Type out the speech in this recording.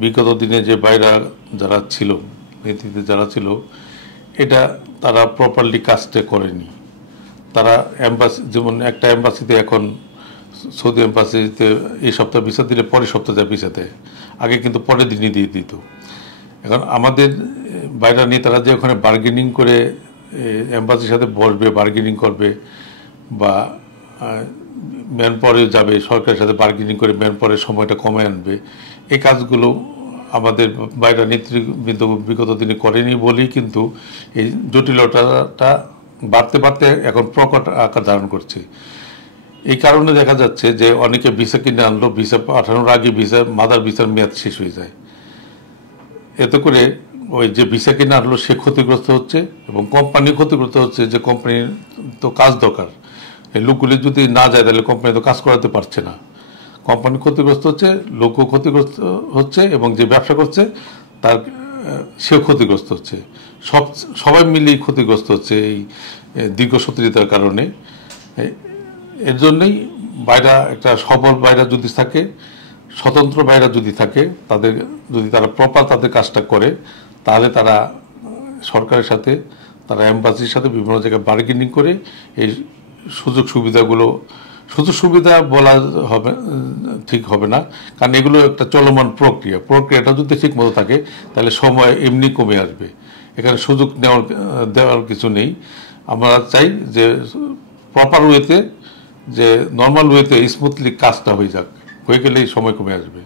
বিগত দিনে যে বাইরা যারা ছিল, নীতিতে যারা ছিল, এটা তারা প্রপারলি কাজটা করেনি। তারা এম্বাসি, যেমন একটা এম্বাসিতে এখন সৌদি এম্বাসিতে এই সপ্তাহ ভিসা দিলে পরের সপ্তাহ যায় ভিসা দেয়, আগে কিন্তু পরের দিনই দিয়ে দিত। এখন আমাদের বাইরা নেতারা যে ওখানে বার্গেনিং করে এম্বাসির সাথে বসবে, বার্গেনিং করবে, বা ম্যান পাওয়ারে যাবে, সরকারের সাথে বার্গেনিং করে ম্যান পাওয়ারের সময়টা কমে আনবে, এই কাজগুলো আমাদের বাইরা নেতৃবৃন্দ বিগত দিনে করেনি বলেই কিন্তু এই জটিলতাটা বাড়তে বাড়তে এখন প্রকট আকার ধারণ করছে। এই কারণে দেখা যাচ্ছে যে অনেকে ভিসা কিনে আনলো, ভিসা পাঠানোর আগে মাদার ভিসার মেয়াদ শেষ হয়ে যায়। এতে করে ওই যে ভিসা কিনে আনলো সে ক্ষতিগ্রস্ত হচ্ছে এবং কোম্পানি ক্ষতিগ্রস্ত হচ্ছে, যে কোম্পানির তো কাজ দরকার। এই লোকগুলি যদি না যায় তাহলে কোম্পানি তো কাজ করাতে পারছে না। কোম্পানি ক্ষতিগ্রস্ত হচ্ছে, লোকও ক্ষতিগ্রস্ত হচ্ছে, এবং যে ব্যবসা করছে তার সেও ক্ষতিগ্রস্ত হচ্ছে। সবাই মিলেই ক্ষতিগ্রস্ত হচ্ছে এই দীর্ঘসূত্রিতার কারণে। এর জন্যই বাইরা, একটা সবল বাইরা যদি থাকে, স্বতন্ত্র বাইরা যদি থাকে, তাদের যদি তারা প্রপার তাদের কাজটা করে, তাহলে তারা সরকারের সাথে, তারা এম্বাসির সাথে বিভিন্ন জায়গায় বার্গেনিং করে এই সুযোগ সুবিধা বলা হবে ঠিক হবে না, কারণ এগুলো একটা চলমান প্রক্রিয়াটা যদি ঠিক মতো থাকে তাহলে সময় এমনি কমে আসবে। এখানে সুযোগ দেওয়ার কিছু নেই। আমরা চাই যে প্রপার ওয়েতে, যে নর্মাল ওয়েতে স্মুথলি কাজটা হয়ে যাক, হয়ে গেলেই সময় কমে আসবে।